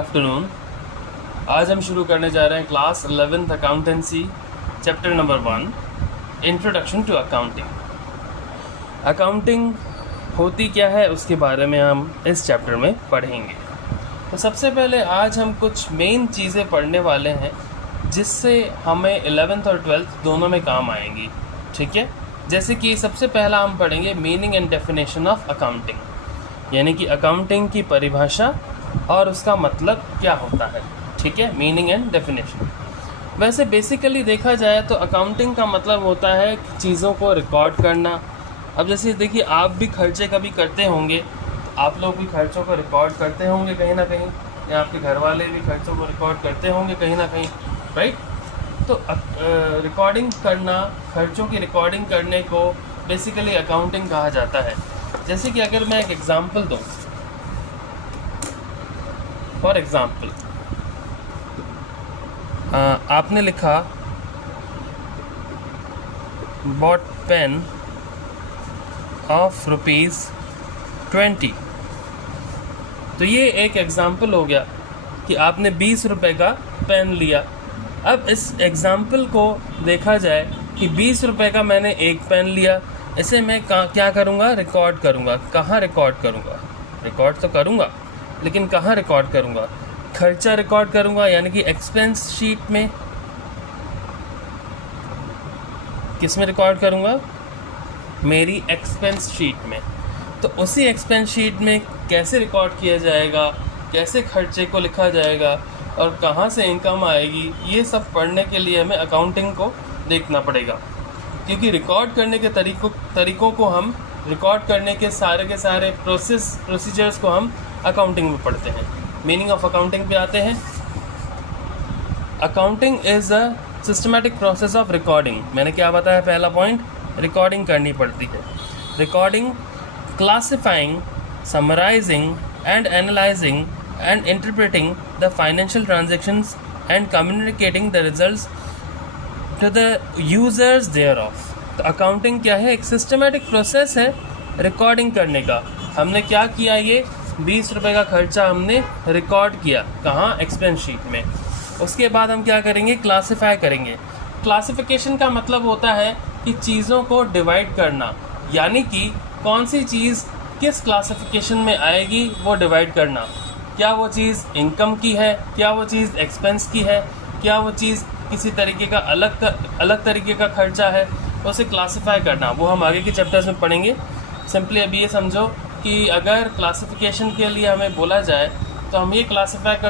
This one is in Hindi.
आफ्टरनून। आज हम शुरू करने जा रहे हैं class 11th accountancy chapter number 1 introduction to accounting. Accounting होती क्या है उसके बारे में हम इस चैप्टर में पढ़ेंगे। तो सबसे पहले आज हम कुछ मेन चीज़ें पढ़ने वाले हैं जिससे हमें 11th और 12th दोनों में काम आएंगी। ठीक है, जैसे कि सबसे पहला हम पढ़ेंगे meaning and definition of accounting, यानी कि अकाउंटिंग की परिभाषा और उसका मतलब क्या होता है। ठीक है, मीनिंग एंड डेफिनेशन। वैसे बेसिकली देखा जाए तो अकाउंटिंग का मतलब होता है कि चीज़ों को रिकॉर्ड करना। अब जैसे देखिए, आप भी खर्चे कभी करते होंगे, आप लोग भी खर्चों को रिकॉर्ड करते होंगे कहीं ना कहीं, या आपके घर वाले भी खर्चों को रिकॉर्ड करते होंगे कहीं ना कहीं, राइट। तो रिकॉर्डिंग करना, खर्चों की रिकॉर्डिंग करने को बेसिकली अकाउंटिंग कहा जाता है। जैसे कि अगर मैं एक एग्जांपल दूं, फॉर एग्जांपल आपने लिखा बॉट पेन ऑफ ₹20। तो ये एक एग्जांपल हो गया कि आपने 20 रुपये का पेन लिया। अब इस एग्जांपल को देखा जाए कि 20 रुपये का मैंने एक पेन लिया, इसे मैं क्या करूँगा, रिकॉर्ड करूँगा। कहाँ रिकॉर्ड करूँगा? रिकॉर्ड तो करूँगा, लेकिन कहाँ रिकॉर्ड करूँगा? खर्चा रिकॉर्ड करूँगा, यानी कि एक्सपेंस शीट में। किस में रिकॉर्ड करूँगा? मेरी एक्सपेंस शीट में। तो उसी एक्सपेंस शीट में कैसे रिकॉर्ड किया जाएगा, कैसे खर्चे को लिखा जाएगा और कहाँ से इनकम आएगी, ये सब पढ़ने के लिए हमें अकाउंटिंग को देखना पड़ेगा। क्योंकि रिकॉर्ड करने के तरीकों को हम रिकॉर्ड करने के सारे प्रोसीजर्स को हम अकाउंटिंग में पढ़ते हैं। मीनिंग ऑफ अकाउंटिंग पे आते हैं। Accounting is a systematic process of recording. मैंने क्या बताया? पहला पॉइंट, रिकॉर्डिंग करनी पड़ती है। Recording, classifying, summarising and analysing and interpreting the financial transactions and communicating the results to the users thereof। तो अकाउंटिंग क्या है? एक सिस्टमेटिक प्रोसेस है रिकॉर्डिंग करने का। हमने क्या किया? ये 20 रुपये का खर्चा हमने रिकॉर्ड किया। कहाँ? एक्सपेंस शीट में। उसके बाद हम क्या करेंगे? क्लासिफाई करेंगे। क्लासिफिकेशन का मतलब होता है कि चीज़ों को डिवाइड करना, यानी कि कौन सी चीज़ किस क्लासिफिकेशन में आएगी वो डिवाइड करना। क्या वो चीज़ इनकम की है, क्या वो चीज़ एक्सपेंस की है, क्या वो चीज़ किसी तरीके का अलग तरीके का खर्चा है, उसे क्लासिफाई करना। वो हम आगे के चैप्टर्स में पढ़ेंगे। सिंपली अभी ये समझो कि अगर क्लासिफिकेशन के लिए हमें बोला जाए तो हम ये क्लासिफाई कर